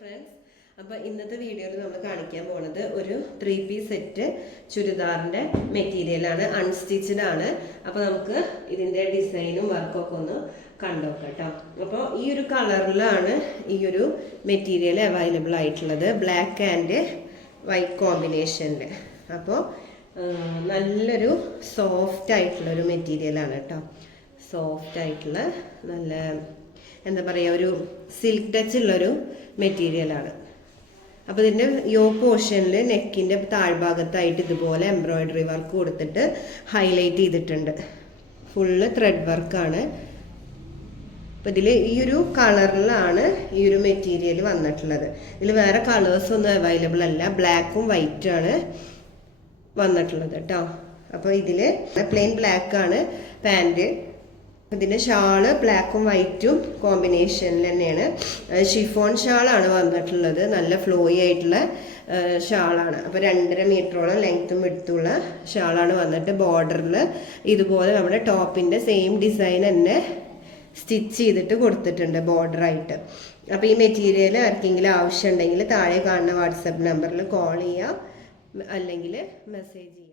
Friends, അപ്പോൾ ഇന്നത്തെ വീഡിയോയിൽ നമ്മൾ കാണിക്കാൻ പോകുന്നത് ഒരു 3-പീസ് സെറ്റ് ചുരിദാറിൻ്റെ മെറ്റീരിയലാണ്, അൺസ്റ്റിച്ചഡ് ആണ്. അപ്പോൾ നമുക്ക് ഇതിൻ്റെ ഡിസൈനും വർക്കൊക്കെ ഒന്ന് കണ്ടോക്കാം കേട്ടോ. അപ്പോൾ ഈ ഒരു കളറിലാണ് ഈ ഒരു മെറ്റീരിയൽ അവൈലബിൾ ആയിട്ടുള്ളത്, ബ്ലാക്ക് ആൻഡ് വൈറ്റ് കോമ്പിനേഷനിൽ. അപ്പോൾ നല്ലൊരു സോഫ്റ്റ് ആയിട്ടുള്ളൊരു മെറ്റീരിയലാണ് കേട്ടോ. സോഫ്റ്റ് ആയിട്ടുള്ള നല്ല എന്താ പറയുക, ഒരു സിൽക്ക് ടച്ച് ഉള്ളൊരു മെറ്റീരിയലാണ്. അപ്പോൾ ഇതിൻ്റെ പോർഷനിൽ നെക്കിൻ്റെ താഴ്ഭാഗത്തായിട്ട് ഇതുപോലെ എംബ്രോയിഡറി വർക്ക് കൊടുത്തിട്ട് ഹൈലൈറ്റ് ചെയ്തിട്ടുണ്ട്. ഫുള്ള് ത്രെഡ് വർക്കാണ്. അപ്പോൾ ഇതിൽ ഈ ഒരു കളറിലാണ് ഈ ഒരു മെറ്റീരിയൽ വന്നിട്ടുള്ളത്. ഇതിൽ വേറെ കളേഴ്സൊന്നും അവൈലബിൾ അല്ല, ബ്ലാക്കും വൈറ്റാണ് വന്നിട്ടുള്ളത് കേട്ടോ. അപ്പോൾ ഇതിൽ പ്ലെയിൻ ബ്ലാക്കാണ് പാൻറ്. ഇതിൻ്റെ ഷാള് ബ്ലാക്കും വൈറ്റും കോമ്പിനേഷനിൽ തന്നെയാണ്. ഷിഫോൺ ഷാളാണ് വന്നിട്ടുള്ളത്, നല്ല ഫ്ലോയി ആയിട്ടുള്ള ഷാളാണ്. അപ്പോൾ 2.5 മീറ്ററോളം ലെങ്ത്തും വിടുത്തുള്ള ഷാളാണ് വന്നിട്ട് ബോർഡറിൽ ഇതുപോലെ നമ്മുടെ ടോപ്പിൻ്റെ സെയിം ഡിസൈൻ തന്നെ സ്റ്റിച്ച് ചെയ്തിട്ട് കൊടുത്തിട്ടുണ്ട് ബോർഡറായിട്ട്. അപ്പോൾ ഈ മെറ്റീരിയൽ ആർക്കെങ്കിലും ആവശ്യമുണ്ടെങ്കിൽ താഴെ കാണുന്ന വാട്സപ്പ് നമ്പറിൽ കോൾ ചെയ്യുക, അല്ലെങ്കിൽ മെസ്സേജ് ചെയ്യുക.